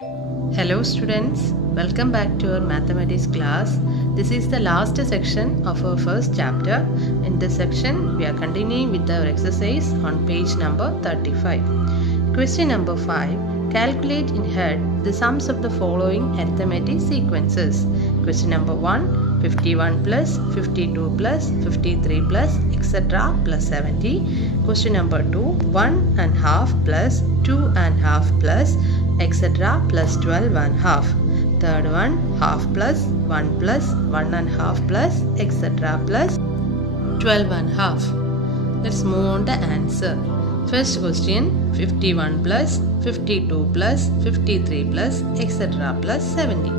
Hello students, welcome back to our mathematics class. This is the last section of our first chapter. In this section, we are continuing with our exercise on page number 35. Question number 5. Calculate in head the sums of the following arithmetic sequences. Question number 1. 51 plus 52 plus 53 plus etc. plus 70. Question number 2. 1 and half plus 2 and half plus etc. plus 12 and half. Third one, half plus 1 plus 1 and half plus etc. plus 12 and half. Let's move on the answer. First question, 51 plus 52 plus 53 plus etc. plus 70.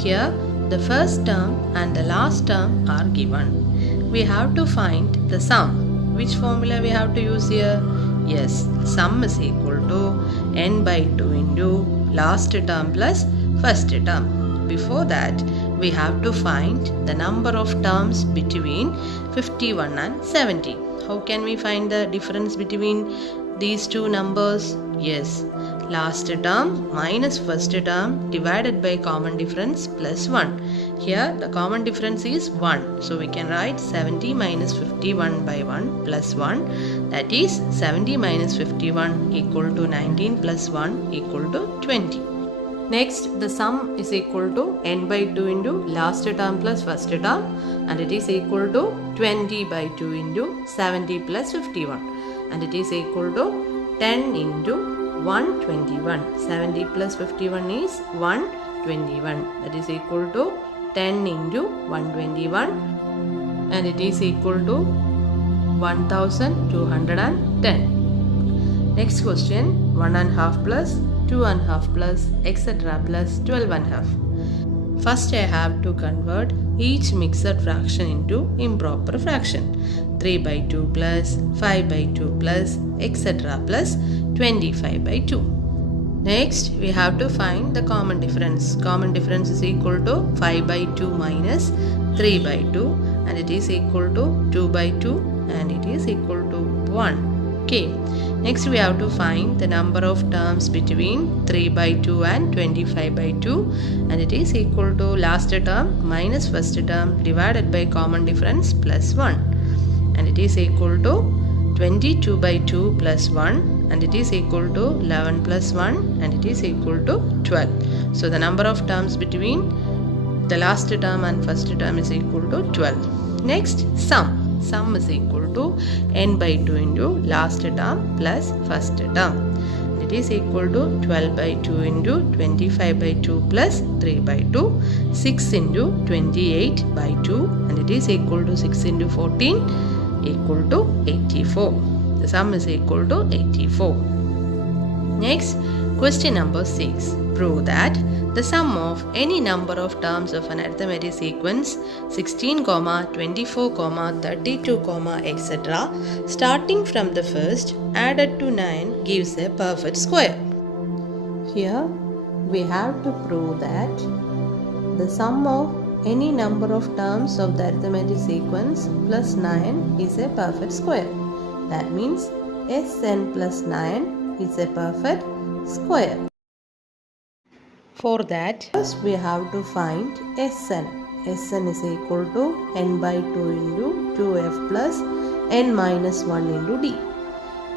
Here the first term and the last term are given. We have to find the sum. Which formula we have to use here? Yes, sum is equal to n by 2 into last term plus first term. Before that, we have to find the number of terms between 51 and 70. How can we find the difference between these two numbers? Yes, last term minus first term divided by common difference plus 1. Here the common difference is 1. So we can write 70 minus 51 by 1 plus 1. That is 70 minus 51 equal to 19 plus 1 equal to 20. Next, the sum is equal to n by 2 into last term plus first term, and it is equal to 20 by 2 into 70 plus 51, and it is equal to 10 into 121. 70 plus 51 is 121. That is equal to 10 into 121, and it is equal to 1210. Next question, 1 and half plus 2 and half plus etc. plus 12 and half. First I have to convert each mixed fraction into improper fraction. 3 by 2 plus 5 by 2 plus etc. plus 25 by 2. Next we have to find the common difference. Common difference is equal to 5 by 2 minus 3 by 2, and it is equal to 2 by 2, and it is equal to 1. Okay. Next we have to find the number of terms between 3 by 2 and 25 by 2, and it is equal to last term minus first term divided by common difference plus 1, and it is equal to 22 by 2 plus 1, and it is equal to 11 plus 1, and it is equal to 12. So the number of terms between the last term and first term is equal to 12. Next, sum. Sum is equal to n by 2 into last term plus first term. It is equal to 12 by 2 into 25 by 2 plus 3 by 2, 6 into 28 by 2, and it is equal to 6 into 14 equal to 84. The sum is equal to 84. Next, question number 6. Prove that the sum of any number of terms of an arithmetic sequence 16, 24, 32, etc. starting from the first added to 9 gives a perfect square. Here we have to prove that the sum of any number of terms of the arithmetic sequence plus 9 is a perfect square. That means Sn plus 9 is a perfect square. For that, first we have to find Sn. Sn is equal to n by 2 into 2f plus n minus 1 into d.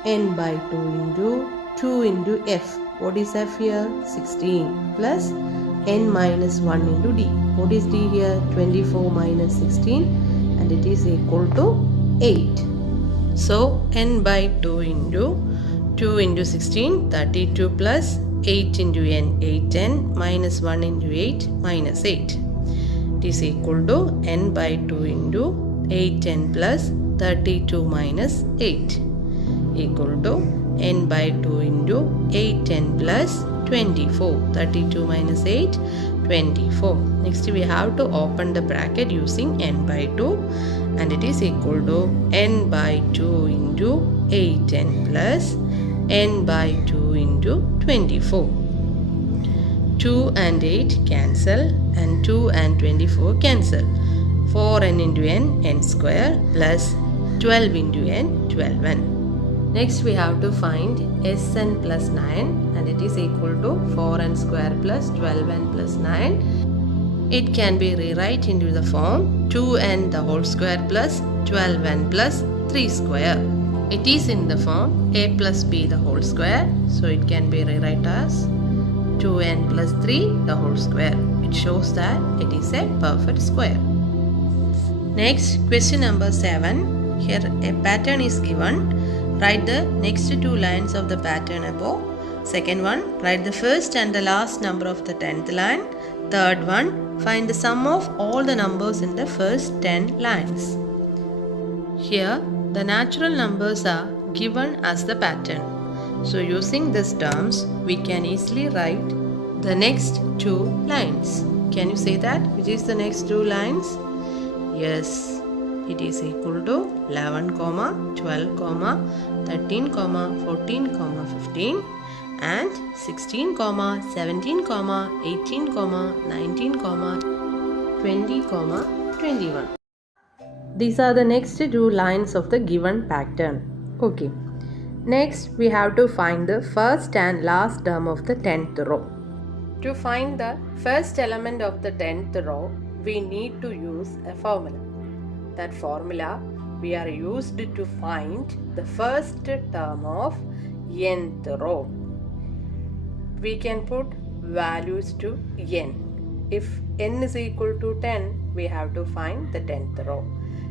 N by 2 into 2 into f. What is f here? 16 plus n minus 1 into d. What is d here? 24 minus 16, and it is equal to 8. So n by 2 into 2 into 16, 32 plus 8 into n, 8n minus 1 into 8 minus 8. It is equal to n by 2 into 8n plus 32 minus 8 equal to n by 2 into 8n plus 24. 32 minus 8, 24. Next we have to open the bracket using n by 2, and it is equal to n by 2 into 8n plus n by 2 into 24. 2 and 8 cancel, and 2 and 24 cancel. 4n into n, n square, plus 12 into n, 12n. Next we have to find Sn plus 9 and it is equal to 4n square plus 12n plus 9. It can be rewrite into the form 2n the whole square plus 12n plus 3 square. It is in the form a plus b the whole square, so it can be rewrite as 2n plus 3 the whole square. It shows that it is a perfect square. Next, question number 7. Here a pattern is given. Write the next 2 lines of the pattern above. Second one, write the first and the last number of the 10th line. Third one, find the sum of all the numbers in the first 10 lines. Here, the natural numbers are given as the pattern. So using these terms, we can easily write the next 2 lines. Can you say that? Which is the next 2 lines? Yes, it is equal to 11, 12, 13, 14, 15 and 16, 17, 18, 19, 20, 21. These are the next 2 lines of the given pattern. Okay. Next, we have to find the first and last term of the 10th row. To find the first element of the 10th row, we need to use a formula. That formula we are used to find the first term of nth row. We can put values to n. If n is equal to 10, we have to find the 10th row.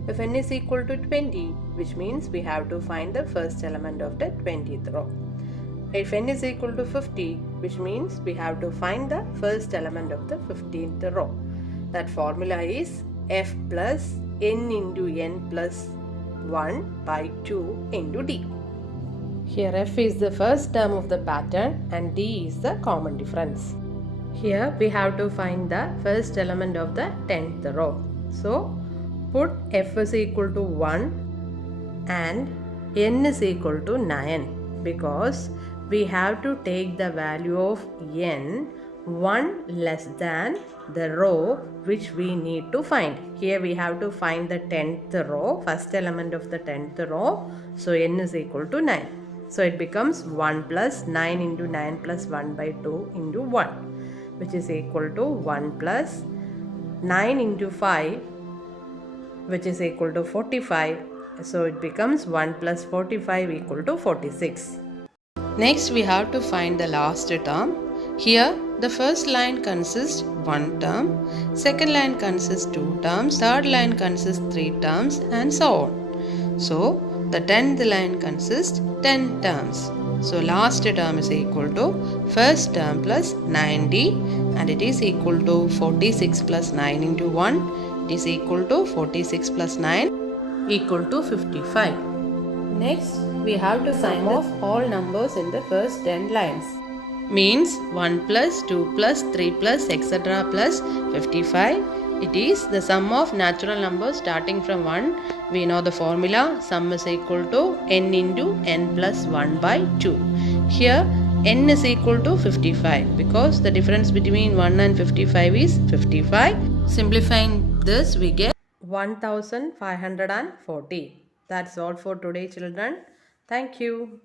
If n is equal to 20, which means we have to find the first element of the 20th row. If n is equal to 50, which means we have to find the first element of the 15th row. That formula is f plus n into n plus 1 by 2 into d. Here f is the first term of the pattern and d is the common difference. Here we have to find the first element of the 10th row. So put f is equal to 1 and n is equal to 9 because we have to take the value of n 1 less than the row which we need to find. Here we have to find the 10th row, first element of the 10th row. So n is equal to 9. So it becomes 1 plus 9 into 9 plus 1 by 2 into 1, which is equal to 1 plus 9 into 5, which is equal to 45. So it becomes 1 plus 45 equal to 46. Next we have to find the last term. Here the first line consists 1 term, second line consists 2 terms, third line consists 3 terms and so on. So the 10th line consists 10 terms. So last term is equal to first term plus 9d and it is equal to 46 plus 9 into 1. It is equal to 46 plus 9 equal to 55. Next we have to find of all numbers in the first 10 lines. Means 1 plus 2 plus 3 plus etc plus 55. It is the sum of natural numbers starting from 1. We know the formula, sum is equal to n into n plus 1 by 2. Here n is equal to 55 because the difference between 1 and 55 is 55. Simplifying this we get 1540. That's all for today children. Thank you.